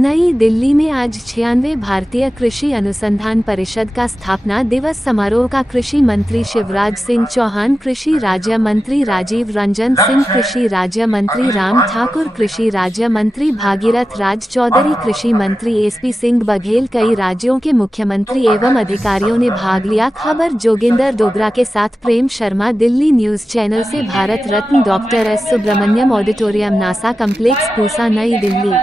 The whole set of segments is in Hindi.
नई दिल्ली में आज 96 भारतीय कृषि अनुसंधान परिषद का स्थापना दिवस समारोह का कृषि मंत्री शिवराज सिंह चौहान, कृषि राज्य मंत्री राजीव रंजन सिंह, कृषि राज्य मंत्री राम ठाकुर, कृषि राज्य मंत्री भागीरथ राज चौधरी, कृषि मंत्री एसपी सिंह बघेल, कई राज्यों के मुख्यमंत्री एवं अधिकारियों ने भाग लिया। खबर जोगिंदर डोगरा के साथ प्रेम शर्मा, दिल्ली न्यूज चैनल से। Bharat Ratna doctor S Subramaniam auditorium, NASC complex, Pusa, New Delhi.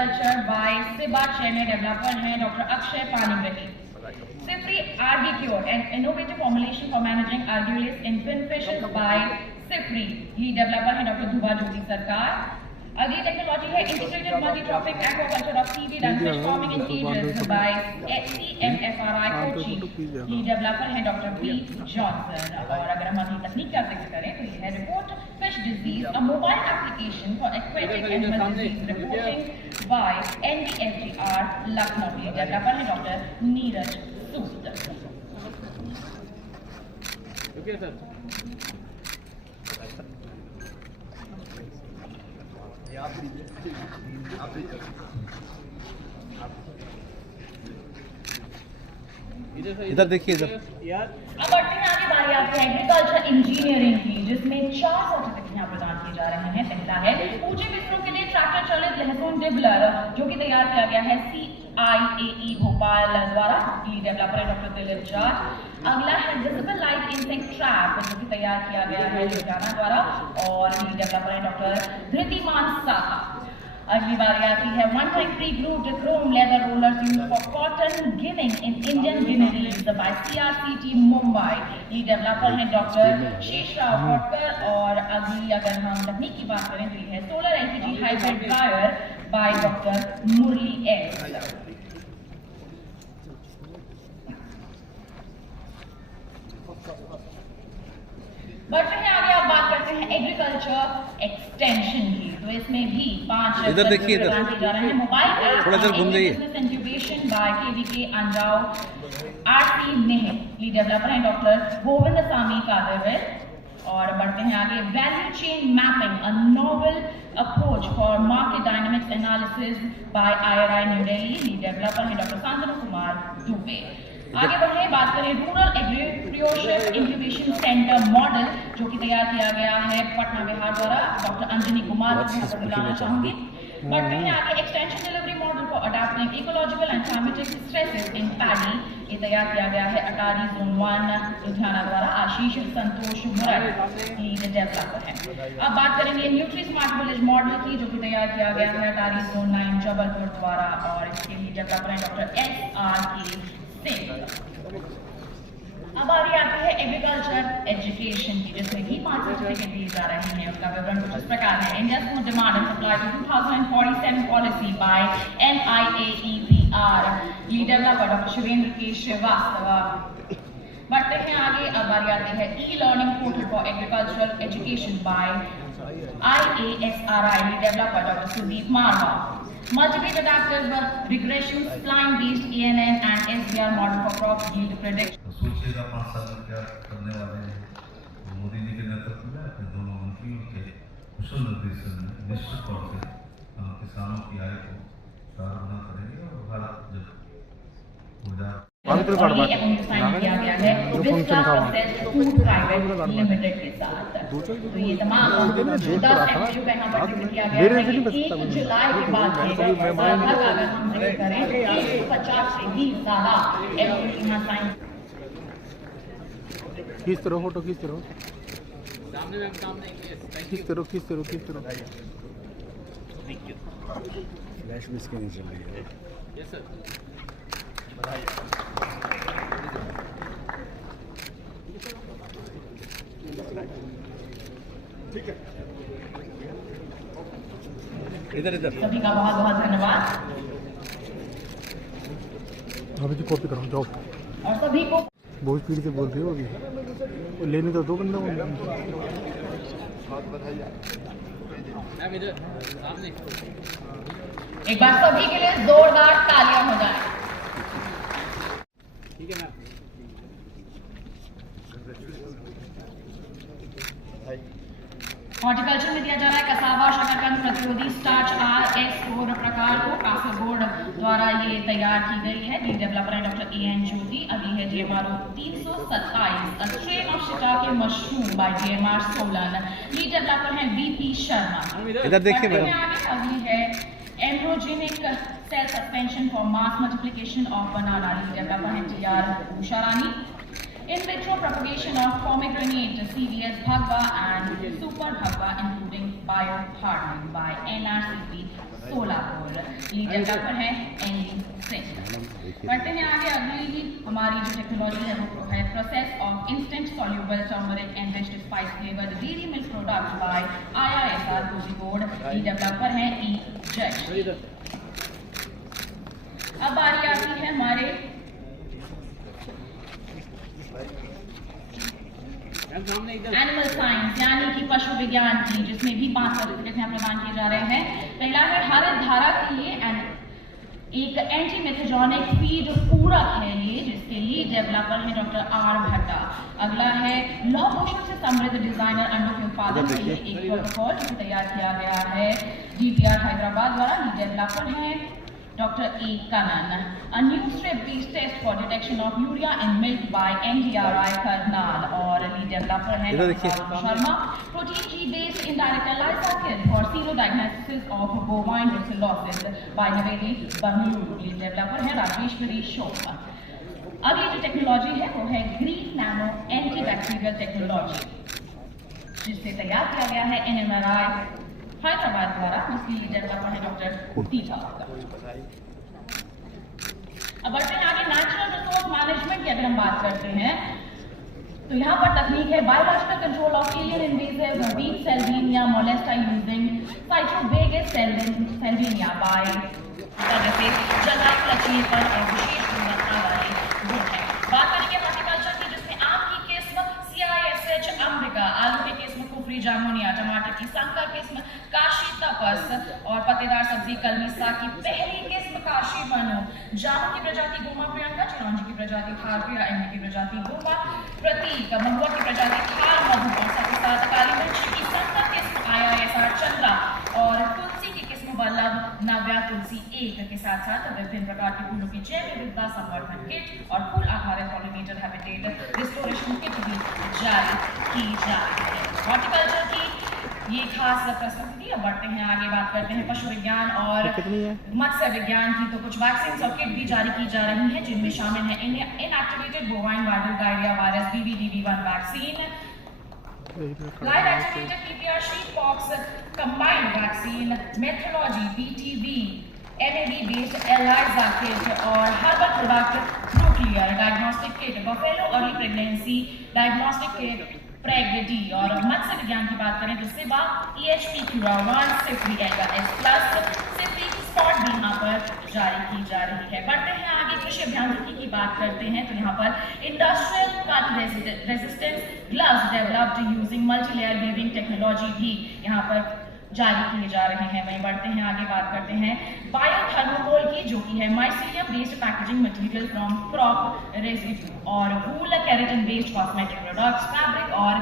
Developer हैं doctor Akshay Panigrahi. Sifri Argicure, an innovative formulation for managing argiolase in pinfishes by Sifri. Lead developer है डॉक्टर धुबा ज्योति सरकार। अगली टेक्नोलॉजी है integrated multitrophic aquaculture of seaweed and fish farming in cages by CMFRI Kochi. Lead developer है डॉक्टर बी जॉनसन। और अगर हम अगली तकनीक का जिक्र करें तो ये है report fish disease, a mobile application for aquatic animal disease reporting by NDFGR Lucknow. Lead developer है doctor Neeraj Sood. Okay sir, इधर देखिए इधर। अब बढ़ते हैं आगे, बारी आपके एग्रीकल्चर इंजीनियरिंग की, जिसमें 4 सर्टिफिकेट यहाँ प्रदान किए जा रहे हैं। पहला है ऊंचे बिस्तरों के लिए ट्रैक्टर चलित लहसुन डिबलर, जो कि तैयार किया गया है CIAE भोपाल द्वारा। लीड डेवलपर है डॉक्टर दिलीप जाट। अगला है विजिबल लाइट इंसेक्ट ट्रैप, जो कि तैयार किया गया है लुधियाना द्वारा। और लीड डेवलपर है डॉक्टर धृतिमान साहा। अगली बारी आती है 1.3 grooved chrome leather rollers used for cotton ginning in Indian ginneries by CRCT Mumbai। ये डेवलपर हैं डॉक्टर शेषराव फटकर। और अगली अगर हम तकनीक की बात करें तो ये है solar LPG hybrid dryer by doctor Murali S. बढ़ते हैं आगे, आप बात करते हैं एग्रीकल्चर एक्सटेंशन की। तो इसमें भी 5 इधर देखिए, इधर जा रहे हैं। मोबाइल थोड़ा इधर घूम जाइए। Incubation by KVK Anjaw RC नेह। लीड डेवलपर हैं डॉक्टर गोविंद सामी कादरवेल। और बढ़ते हैं आगे, value chain mapping, a novel approach for market dynamics analysis by IRI New Delhi. Lead developer हैं डॉक्टर शांतनु कुमार दुबे। आगे बढ़े, बात करें rural agripreneurship incubation centre model, जो कि तैयार किया गया है पटना बिहार द्वारा। डॉक्टर अंजनी कुमार को बुलाना चाहूंगी। बढ़ते हैं आगे, extension delivery model for adapting ecological and climatic stresses in paddy. ये तैयार किया गया है अटारी जोन 1 लुधियाना द्वारा। आशीष संतोष मुरड लीड डेवलपर है। अब बात करेंगे न्यूट्री स्मार्ट विलेज मॉडल की, जो कि तैयार किया गया है अटारी जोन 9 जबलपुर द्वारा। और इसके लीड डेवलपर है डॉक्टर SRK। अब आ रही आती है एग्रीकल्चर एजुकेशन की, जिसमें भी 5 सर्टिफिकेट दिए जा रहे हैं। उसका विवरण कुछ इस प्रकार है। India food demand and supply to 2047 policy by NIAEPR। Lead developer doctor Shivendra K Srivastava. बढ़ते हैं आगे, अब बारी आती है e learning portal for agricultural education by IASRI। Lead developer doctor Sudeep Marwah. Multivariate adaptive regression, spline-based ANN and SBR model for crop yield prediction। सोचिएगा 5 साल में क्या करने वाले हैं। तो मोदी जी के नेतृत्व में अपने दोनों मंत्रियों के कुशल निर्देशन में निश्चित तौर से हम किसानों की आय को 4 गुना करेंगे। और भारत जब हो जाए और ये एमओयू साइन किया गया है Vista processed food private limited के साथ। तो ये तमाम 10 एमओयू का यहाँ पर जिक्र किया गया है कि 1 जुलाई के बाद लगभग अगर हम जिक्र करें 150 से भी ज़्यादा एमओयू यहाँ साइन। किस तरह फोटो किस तरह सामने में सामने किस तरह फ्लैश भी इसके नीचे चल रही है। Yes sir. ठीक है, इधर इधर सभी का बहुत बहुत धन्यवाद। अभी तो कॉपी कराओ जाओ। और सभी को बहुत स्पीड से बोल रही हो, अभी लेने तो 2 बंदों को। मैम इधर सामने। एक बार सभी के लिए जोरदार तालियां हो जाए। ठीक है मैम। हॉर्टिकल्चर में दिया जा रहा है कसावा शकरकंद प्रतिरोधी स्टार्च RS4 प्रकार को काफी बोर्ड द्वारा ये तैयार की गई है। लीड डेवलपर है डॉक्टर AN ज्योति। अभी है GMRO 327 train of Chicago mushroom by GMR Solan. Lead developer है VP शर्मा। इधर देखिए मैडम। अभी है embryogenic cell suspension for mass multiplication of banana. Lead developer है TR Usha Rani. In vitro propagation of pomegranate, CVS Bhagwa and Super Bhagwa, including biohardening by NRCP Solapur. Lead developer है ND सिंह। बढ़ते हैं आगे। अगली हमारी जो टेक्नोलॉजी है वो है process of instant soluble turmeric enriched spice flavoured dairy milk product by IISR Kozhikode. Lead developer है E जय। अब बारी आती है हमारे एनिमल साइंस यानी कि पशु विज्ञान की, जिसमें भी 5 सर्टिफिकेट यहाँ प्रदान किए जा रहे हैं। पहला है हरित धारा के लिए एक एंटी मेथेजोनिक फीड पूरक है ये, जिसके लिए डेवलपर है डॉक्टर R भट्टा। अगला है लौह पोषण से समृद्ध डिजाइनर अंडों के उत्पादन के लिए एक प्रोटोकॉल जो तैयार किया गया है DPR हैदराबाद द्वारा। लीड डेवलपर है doctor A Kannan. A new strip-based test for detection of urea in milk by NDRI Karnal. और लीड डेवलपर है doctor Sharma. Protein G based indirect ELISA kit for serodiagnosis of bovine brucellosis by Navedi Bangalore। Lead developer है राजेश्वरी शोभा। अगली जो टेक्नोलॉजी है वो है ग्रीन नैनो एंटीबैक्टीरियल टेक्नोलॉजी, जिसे तैयार किया गया है NMRI हैदराबाद द्वारा, जिसकी लीड डेवलपर है डॉक्टर तीजा। अब बढ़ते हैं आगे। नेचुरल रिसोर्स मैनेजमेंट की अगर हम बात करते हैं तो यहाँ पर तकनीक है biological control of alien invasive weed salvinia molesta using cyrtobagus salvinia by जैसे जलवायु लचीलेपन और विशेष गुणवत्ता वाले गुण है। बात करेंगे हॉर्टिकल्चर की, जिसमें आम की किस्म CISH अम्बिका, आलू की किस्म कुफरी जामुनिया, टमाटर की संकर किस्म काशी तपस और पत्तेदार सब्जी कलमी साग की पहली किस्म काशी बनो, जामुन की प्रजाति गोमा प्रियंका, चिरौंजी की प्रजाति खारप्रिया, इमली की प्रजाति गोमा प्रतीक, महुआ की प्रजाति खार मधु और साथ साथ काली मिर्च की संकर किस्म IISR चंद्रा और तुलसी की किस्म वल्लभ नव्या तुलसी 1 के साथ साथ विभिन्न प्रकार के फूलों की जैव विविधता संवर्धन किट और फूल आधारित पॉलिनेटर हैबिटेट रिस्टोरेशन किट भी जारी की जा रही है। हॉर्टिकल्चर की ये खास प्रस्तुति। अब बढ़ते हैं आगे, बात करते हैं पशु विज्ञान और मत्स्य विज्ञान की। तो कुछ वैक्सीन और किट भी जारी की जा रही हैं, जिनमें शामिल है inactivated bovine viral diarrhoea virus BVDV1 vaccine, live activated PPR sheeppox combined vaccine, methodology BTV NAV based ELISA kit और herbal product nuclear diagnostic kit, buffalo early pregnancy diagnostic kit PregD. और मत्स्य विज्ञान की बात करें तो सिबा EHP Cura1 S+ सिप्री स्पॉट भी यहाँ पर जारी की जा रही है। बढ़ते हैं आगे, कृषि अभियांत्रिकी की बात करते हैं तो यहाँ पर industrial cut resistance gloves developed using multilayer weaving technology भी यहाँ पर जारी किए जा रहे हैं। वहीं बढ़ते हैं आगे, बात करते हैं बायोथर्मोकोल की, जो कि है mycelium based packaging material from crop residue और wool keratin based cosmetic products, fabric और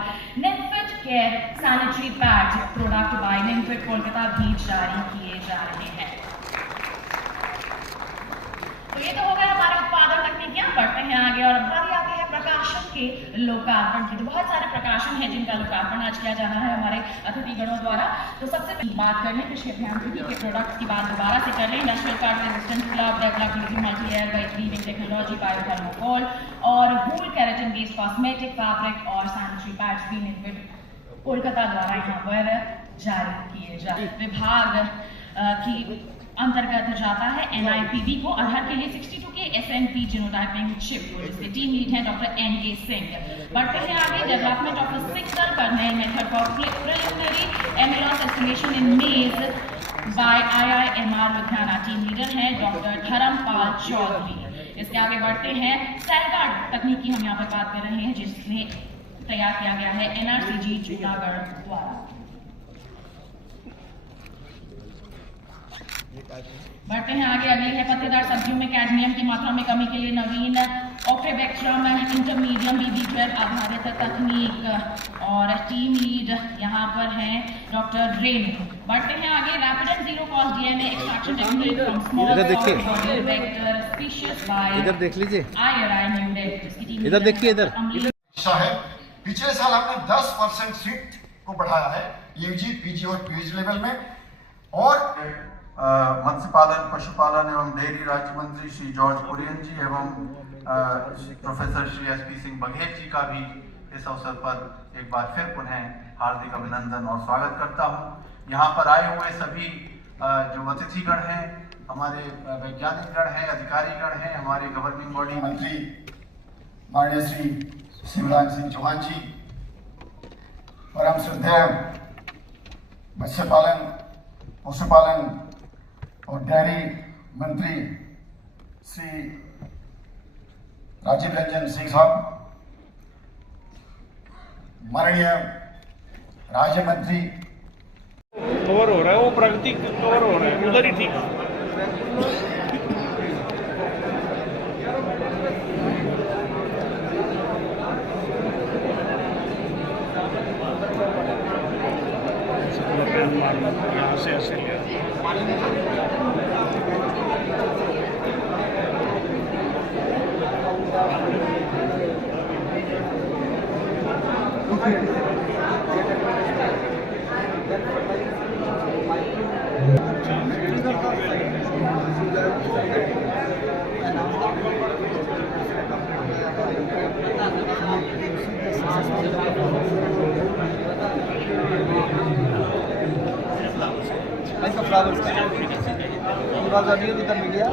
Nimfit care sanitary pads product by Nimfit Kolkata भी जारी किए जा रहे हैं। तो ये तो हो गया हमारे उत्पादन तकनीकियां। बढ़ते हैं आगे और बारी आती है प्रकाशन के लोकार्पण की। तो बहुत सारे प्रकाशन हैं जिनका लोकार्पण आज किया जा रहा है हमारे अतिथिगणों द्वारा। तो सबसे पहले बात कर लें कृषि अभियांत्रिकी के प्रोडक्ट्स की बात दोबारा से कर लें। Industrial cut resistant glove develop using multilayer weaving technology biothermocol और wool keratin based cosmetic fabric और सैनिटरी पैड्स भी निमफिट कोलकाता द्वारा यहाँ पर जारी किए जा विभाग की अंतर्गत जाता है NIPV को। आधार के लिए 62 के SNP जीनोटाइपिंग चिप, जिसके टीम लीड है डॉक्टर NK सिंह। बढ़ते हैं आगे, development of a single kernel method for preliminary amylose estimation in maize by IIMR Ludhiana. Team leader है डॉक्टर धर्मपाल चौधरी। इसके आगे बढ़ते हैं, सेलगार्ड तकनीक की हम यहाँ पर बात कर रहे हैं, जिसने तैयार किया गया है NRCG जूनागढ़ द्वारा। बढ़ते हैं आगे, अगली है पत्तेदार सब्जियों में कैडमियम की मात्रा में कमी के लिए नवीन ऑक्टेबैक्ट्रम इंटरमीडियम BB12 आधारित तकनीक। और टीम लीड यहाँ पर हैं डॉक्टर रेणु। बढ़ते हैं आगे। Rapid and zero cost DNA extraction technology from small vector species bye इधर देख लीजिए, IRI न्यूडेल्ही। इसकी टीम इधर देखिए, इधर दिशा है। पिछले साल हमने 10% सीट को बढ़ाया है यूजी, पीजी और पीएचडी लेवल में। और मत्स्य पालन, पशुपालन एवं डेयरी राज्य मंत्री श्री जॉर्ज कुरियन जी एवं प्रोफेसर श्री SP सिंह बघेल जी का भी इस अवसर पर एक बार फिर पुनः हार्दिक अभिनंदन और स्वागत करता हूं। यहाँ पर आए हुए सभी जो अतिथिगण हैं, हमारे वैज्ञानिकगण हैं, अधिकारीगण हैं, हमारे गवर्निंग बॉडी मंत्री माननीय श्री शिवराज सिंह चौहान जी, परम श्रद्धेय मत्स्य पालन, पशुपालन और डेयरी मंत्री श्री राजीव रंजन सिंह साहब, माननीय राज्य मंत्री। कवर हो रहा है, वो प्रगति कवर हो रहा है, उधर ही ठीक। यहाँ से ऐसे लिया मीडिया